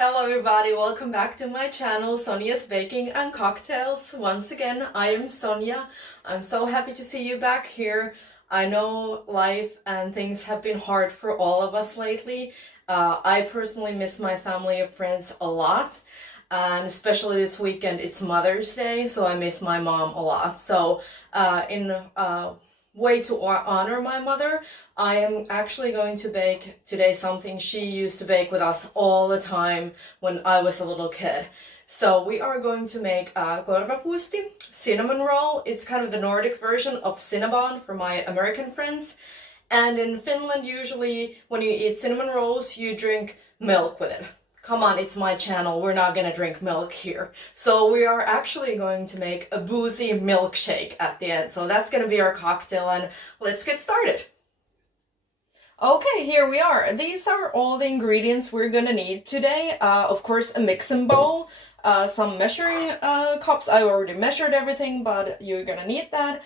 Hello everybody, welcome back to my channel, Sonia's Baking and Cocktails. Once again, I am Sonia. I'm so happy to see you back here. I know life and things have been hard for all of us lately. I personally miss my family and friends a lot. And especially this weekend, it's Mother's Day, so I miss my mom a lot. So in way to honor my mother, I am actually going to bake today something she used to bake with us all the time when I was a little kid. So we are going to make a Korvapuusti cinnamon roll. It's kind of the Nordic version of Cinnabon for my American friends. And in Finland, usually when you eat cinnamon rolls, you drink milk with it. Come on, it's my channel, we're not gonna drink milk here. So we are actually going to make a boozy milkshake at the end. So that's gonna be our cocktail, and let's get started. Okay, here we are. These are all the ingredients we're gonna need today. Of course, a mixing bowl, some measuring cups. I already measured everything, but you're gonna need that.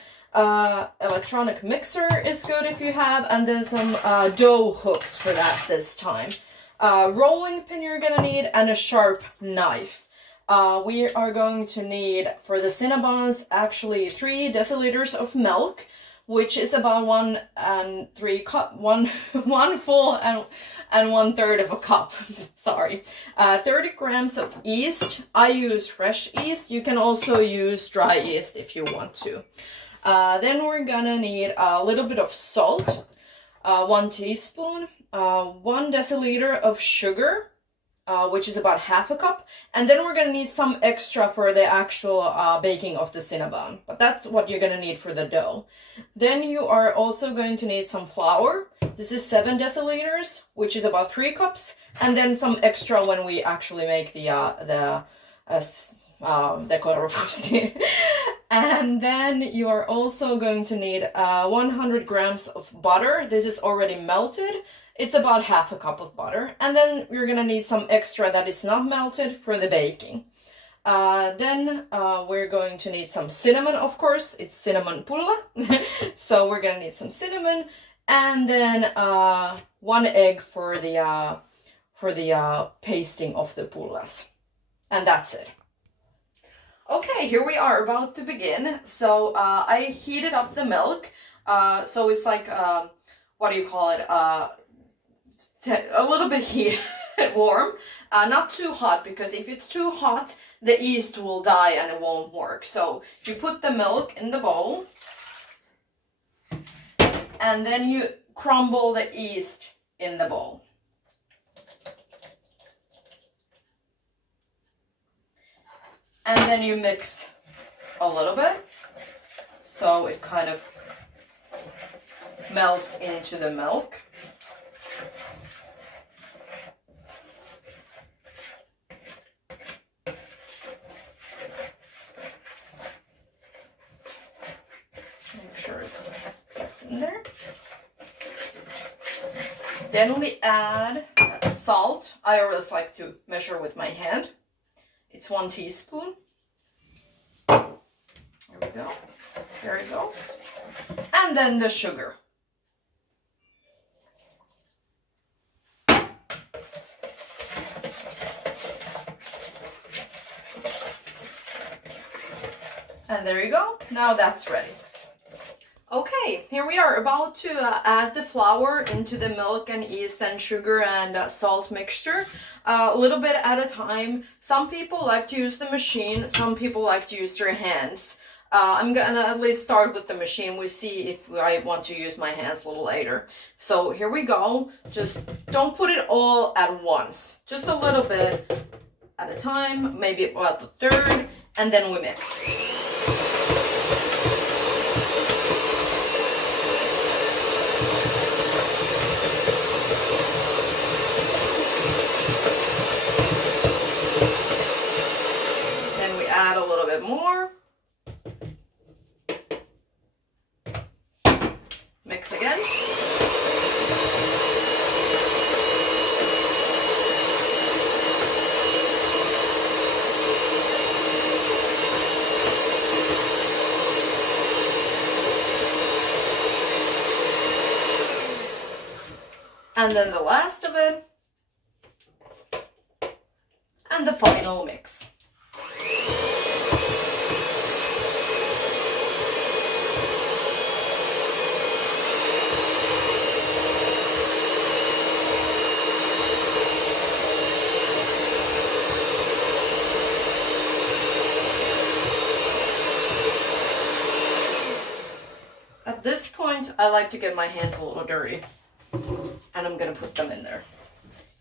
Electronic mixer is good if you have, and then some dough hooks for that this time. Rolling pin you're gonna need, and a sharp knife. We are going to need, for the Cinnabons, actually 3 deciliters of milk, which is about 1 full and 1/3 of a cup. Sorry. 30 grams of yeast. I use fresh yeast. You can also use dry yeast if you want to. Then we're gonna need a little bit of salt, 1 teaspoon, 1 deciliter of sugar, which is about half a cup, and then we're gonna need some extra for the actual baking of the Cinnabon, but that's what you're gonna need for the dough. Then you are also going to need some flour. This is 7 deciliters, which is about 3 cups, and then some extra when we actually make the Korvapuusti. And then you are also going to need 100 grams of butter. This is already melted. It's about half a cup of butter. And then you're gonna need some extra that is not melted for the baking. Then we're going to need some cinnamon, of course. It's cinnamon pulla. So we're gonna need some cinnamon. And then 1 egg for the pasting of the pullas. And that's it. Okay, here we are about to begin. So I heated up the milk. So it's like, what do you call it? A little bit heated, warm. Not too hot, because if it's too hot, the yeast will die and it won't work. So you put the milk in the bowl. And then you crumble the yeast in the bowl. And then you mix a little bit, so it kind of melts into the milk. Make sure it gets in there. Then we add salt. I always like to measure with my hand. It's 1 teaspoon. There we go. There it goes. And then the sugar. And there you go. Now that's ready. Okay, here we are about to add the flour into the milk and yeast and sugar and salt mixture, a little bit at a time. Some people like to use the machine, some people like to use their hands. I'm gonna at least start with the machine. We see if I want to use my hands a little later. So here we go. Just don't put it all at once. Just a little bit at a time, maybe about 1/3, and then we mix. Add a little bit more. Mix again. And then the last of it. and the final mix. At this point, I like to get my hands a little dirty, and I'm gonna put them in there.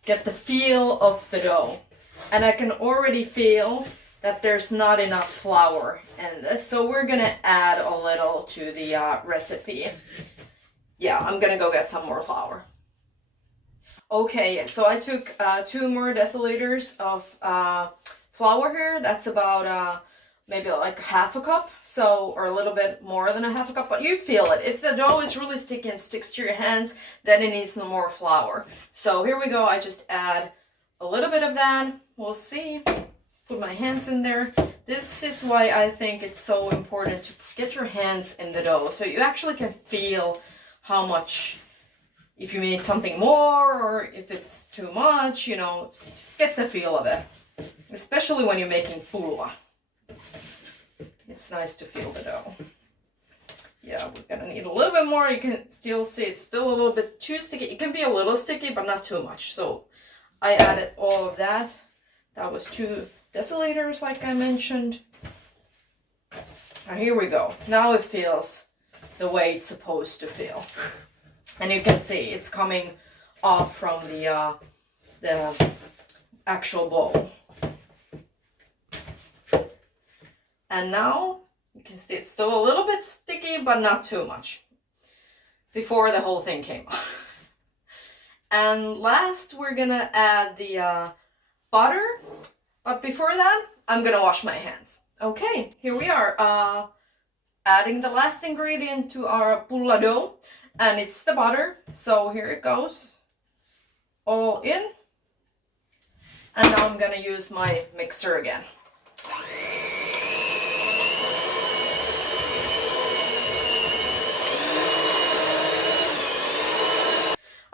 Get the feel of the dough. And I can already feel that there's not enough flour in this, so we're gonna add a little to the recipe. Yeah, I'm gonna go get some more flour. Okay, so I took 2 more deciliters of flour here. That's about maybe like half a cup, so, or a little bit more than a half a cup, but you feel it. If the dough is really sticky and sticks to your hands, then it needs no more flour. So here we go, I just add a little bit of that. We'll see. Put my hands in there. This is why I think it's so important to get your hands in the dough, so you actually can feel how much, if you need something more or if it's too much, you know, just get the feel of it. Especially when you're making pulla. It's nice to feel the dough. Yeah, we're gonna need a little bit more. You can still see it's still a little bit too sticky. It can be a little sticky, but not too much. So I added all of that. That was 2 deciliters, like I mentioned. And here we go. Now it feels the way it's supposed to feel. And you can see it's coming off from the actual bowl. And now you can see it's still a little bit sticky, but not too much. Before the whole thing came off. And last, we're gonna add the butter. But before that, I'm gonna wash my hands. Okay, here we are. Adding the last ingredient to our pulla dough, and it's the butter. So here it goes, all in. And now I'm gonna use my mixer again.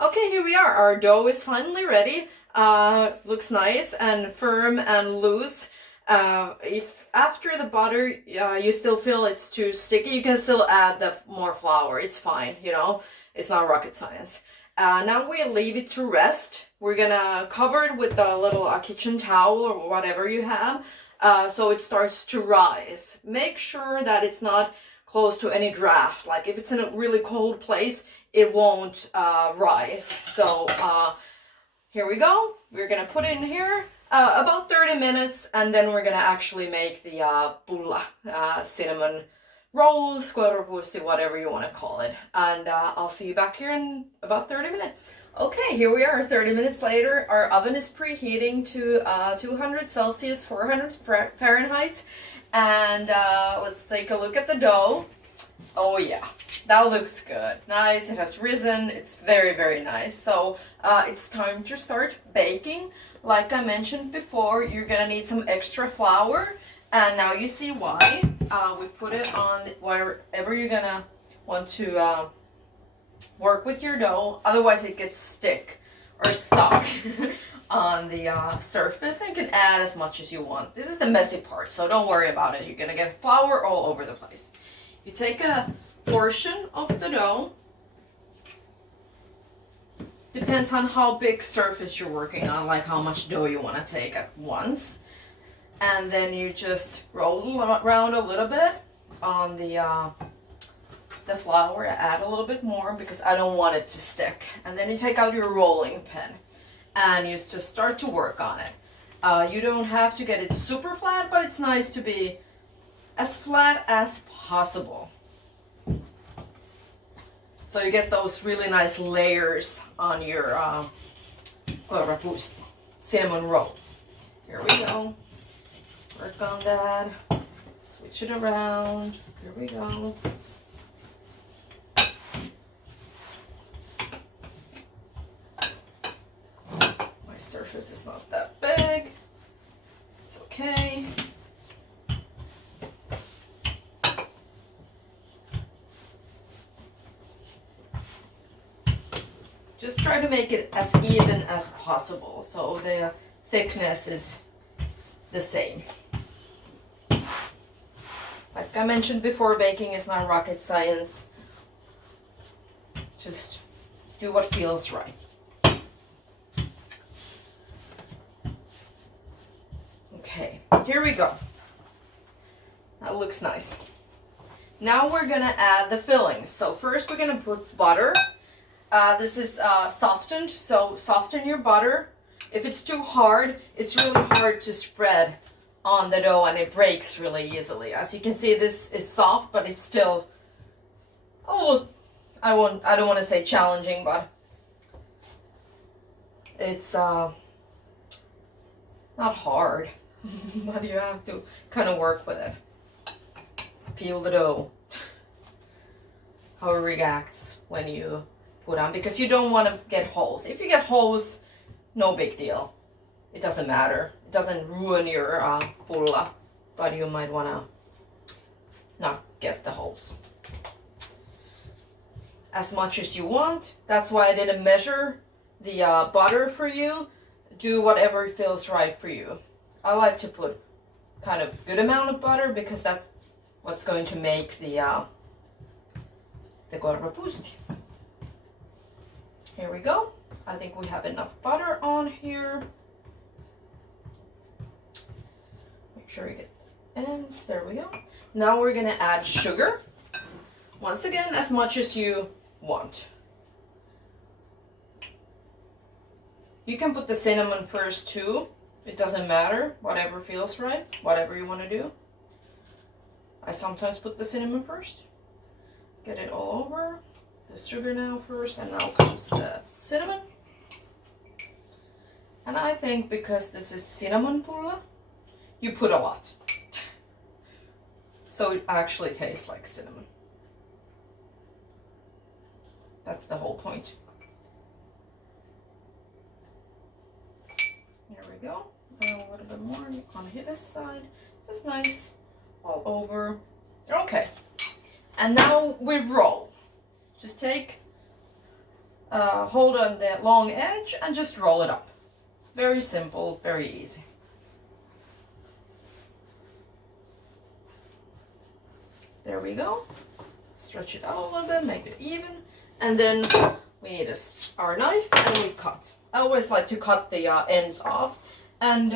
Okay, here we are. Our dough is finally ready. Looks nice and firm and loose. If after the butter you still feel it's too sticky, you can still add more flour. It's fine, you know, it's not rocket science. Now we leave it to rest. We're gonna cover it with a little kitchen towel or whatever you have, so it starts to rise. Make sure that it's not close to any draft. Like if it's in a really cold place, it won't rise. So here we go. We're gonna put it in here about 30 minutes, and then we're gonna actually make the pulla, cinnamon rolls, Korvapuusti, whatever you want to call it. And I'll see you back here in about 30 minutes. Okay, here we are 30 minutes later. Our oven is preheating to 200 Celsius, 400 Fahrenheit. And let's take a look at the dough. Oh yeah, that looks good. Nice, it has risen. It's very, very nice. So it's time to start baking. Like I mentioned before, you're gonna need some extra flour. And now you see why. We put it on wherever you're gonna want to work with your dough. Otherwise it gets stuck on the surface, and you can add as much as you want. This is the messy part, so don't worry about it. You're gonna get flour all over the place. You take a portion of the dough. Depends on how big surface you're working on, like how much dough you want to take at once. And then you just roll around a little bit on the flour. Add a little bit more because I don't want it to stick. And then you take out your rolling pin and you just start to work on it. You don't have to get it super flat, but it's nice to be as flat as possible. So you get those really nice layers on your Korvapuusti cinnamon roll. Here we go. Work on that. Switch it around. Here we go. My surface is not that big. It's okay. Just try to make it as even as possible, so the thickness is the same. Like I mentioned before, baking is not rocket science. Just do what feels right. Okay, here we go. That looks nice. Now we're gonna add the fillings. So first we're gonna put butter. This is softened, so soften your butter. If it's too hard, it's really hard to spread on the dough and it breaks really easily. As you can see, this is soft, but it's still a little, I don't want to say challenging, but it's not hard, but you have to kind of work with it. Feel the dough, how it reacts when you put on, because you don't want to get holes. If you get holes, no big deal. It doesn't matter. It doesn't ruin your pulla, but you might want to not get the holes. As much as you want. That's why I didn't measure the butter for you. Do whatever feels right for you. I like to put kind of good amount of butter because that's what's going to make the Korvapuusti. Here we go. I think we have enough butter on here. Make sure you get ends. There we go. Now we're gonna add sugar. Once again, as much as you want. You can put the cinnamon first too. It doesn't matter. Whatever feels right. Whatever you want to do. I sometimes put the cinnamon first. Get it all over. The sugar now first, and now comes the cinnamon. And I think because this is cinnamon pulla, you put a lot. So it actually tastes like cinnamon. That's the whole point. There we go. And a little bit more on this side. It's nice all over. Okay. And now we roll. Just take, hold on the long edge and just roll it up. Very simple, very easy. There we go. Stretch it out a little bit, make it even. And then we need our knife and we cut. I always like to cut the ends off. And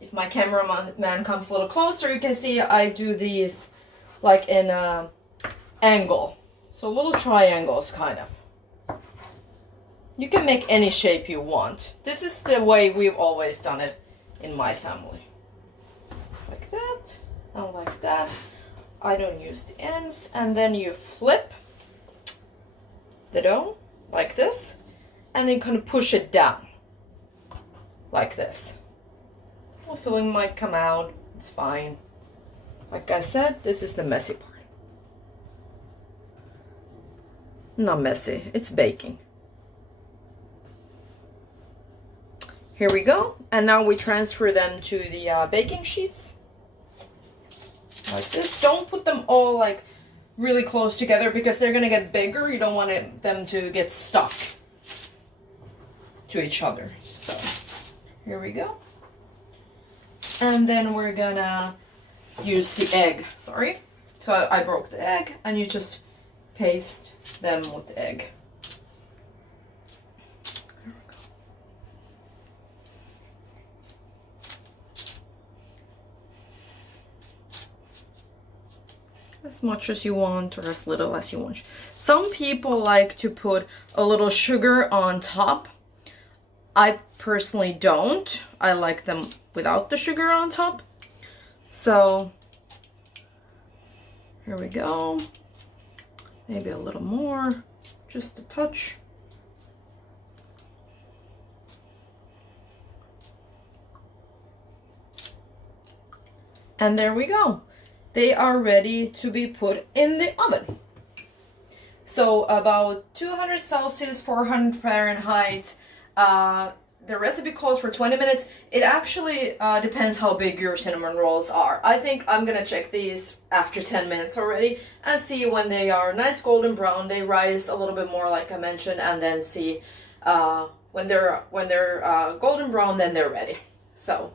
if my cameraman comes a little closer, you can see I do these like in angle. So little triangles kind of. You can make any shape you want. This is the way we've always done it in my family. Like that, and like that. I don't use the ends. And then you flip the dough like this. And then kind of push it down. Like this. Well, filling might come out. It's fine. Like I said, this is the messy part. Not messy, it's baking. Here we go. And now we transfer them to the baking sheets. Like this. Don't put them all like really close together because they're gonna get bigger. You don't want them to get stuck to each other. So here we go. And then we're gonna use the egg. Sorry. So I broke the egg and you just paste them with the egg. As much as you want or as little as you want. Some people like to put a little sugar on top. I personally don't. I like them without the sugar on top. So here we go. Maybe a little more, just a touch. And there we go. They are ready to be put in the oven. So about 200 Celsius, 400 Fahrenheit. The recipe calls for 20 minutes. It actually depends how big your cinnamon rolls are. I think I'm gonna check these after 10 minutes already and see when they are nice golden brown. They rise a little bit more like I mentioned, and then see when they're golden brown, then they're ready. So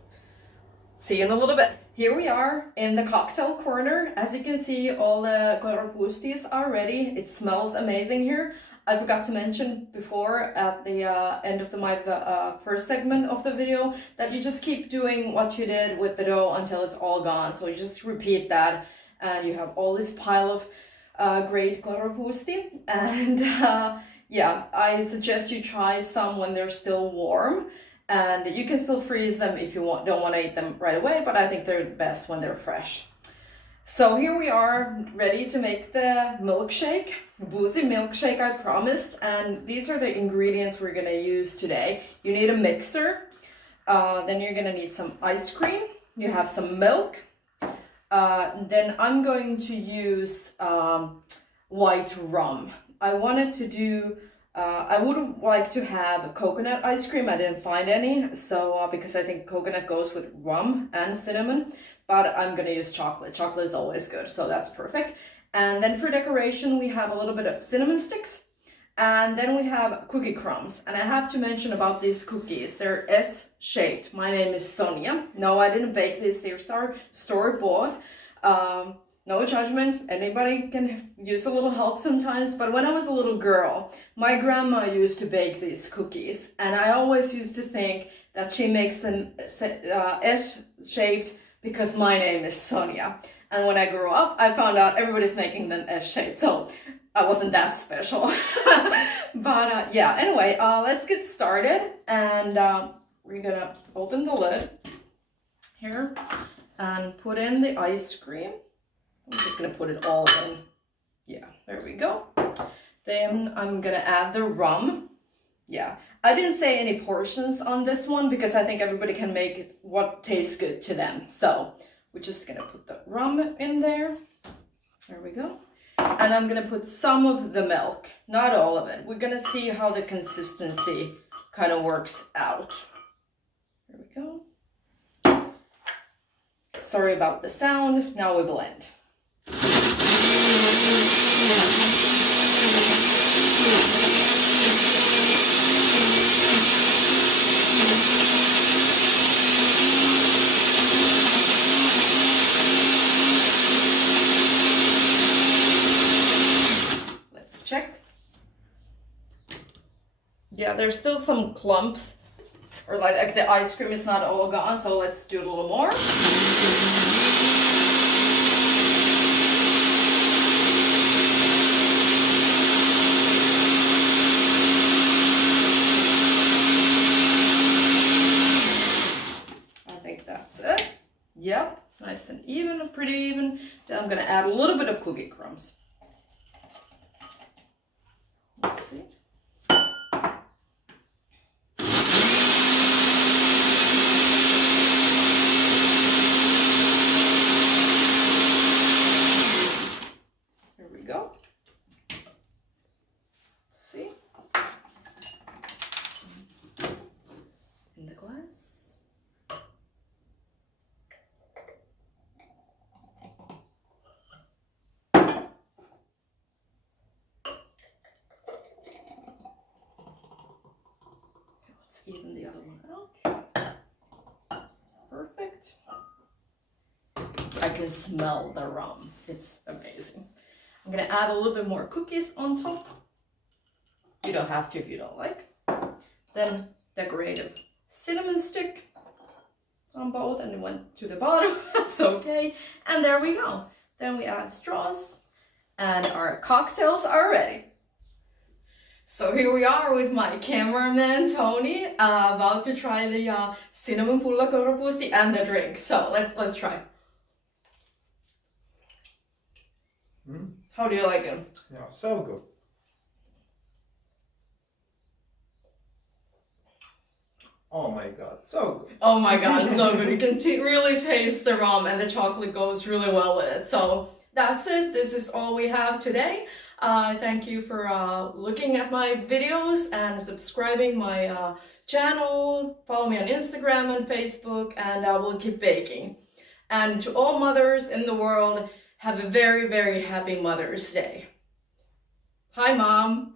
See you in a little bit. Here we are in the cocktail corner. As you can see, all the Korvapuustis are ready. It smells amazing here. I forgot to mention before at the end of my first segment of the video that you just keep doing what you did with the dough until it's all gone. So you just repeat that and you have all this pile of great Korvapuusti. And yeah, I suggest you try some when they're still warm. And you can still freeze them if you don't want to eat them right away, but I think they're best when they're fresh. So here we are ready to make the milkshake, boozy milkshake I promised. And these are the ingredients we're gonna use today. You need a mixer, then you're gonna need some ice cream, you have some milk, then I'm going to use white rum. I wanted to do I would like to have coconut ice cream. I didn't find any, so because I think coconut goes with rum and cinnamon, but I'm gonna use chocolate. Chocolate is always good, so that's perfect. And then for decoration, we have a little bit of cinnamon sticks, and then we have cookie crumbs. And I have to mention about these cookies, they're S-shaped. My name is Sonia. No, I didn't bake these, they're store-bought. No judgment, anybody can use a little help sometimes, but when I was a little girl, my grandma used to bake these cookies, and I always used to think that she makes them S-shaped because my name is Sonia. And when I grew up, I found out everybody's making them S-shaped, so I wasn't that special. But yeah, anyway, let's get started, and we're gonna open the lid here and put in the ice cream. I'm just gonna put it all in. Yeah, there we go. Then I'm gonna add the rum. Yeah, I didn't say any portions on this one because I think everybody can make it what tastes good to them. So we're just gonna put the rum in there. There we go. And I'm gonna put some of the milk, not all of it. We're gonna see how the consistency kind of works out. There we go. Sorry about the sound. Now we blend. Let's check. Yeah, there's still some clumps, or like the ice cream is not all gone, so let's do a little more. Yep, nice and even, pretty even. Then I'm gonna add a little bit of cookie crumbs. Let's see. Here we go. Let's see. In the glass. Even the other one out. Perfect. I can smell the rum. It's amazing. I'm gonna add a little bit more cookies on top. You don't have to if you don't like. Then decorative cinnamon stick on both, and it went to the bottom. That's okay. And there we go. Then we add straws, and our cocktails are ready. So here we are with my cameraman Tony, about to try the cinnamon pulla Korvapuusti and the drink. So let's try. How do you like it? Yeah, so good. Oh my god, so good. Oh my god, so good. You can really taste the rum, and the chocolate goes really well with it. So that's it. This is all we have today. Thank you for looking at my videos and subscribing my channel. Follow me on Instagram and Facebook, and I will keep baking. And to all mothers in the world, have a very, very happy Mother's Day. Hi, Mom.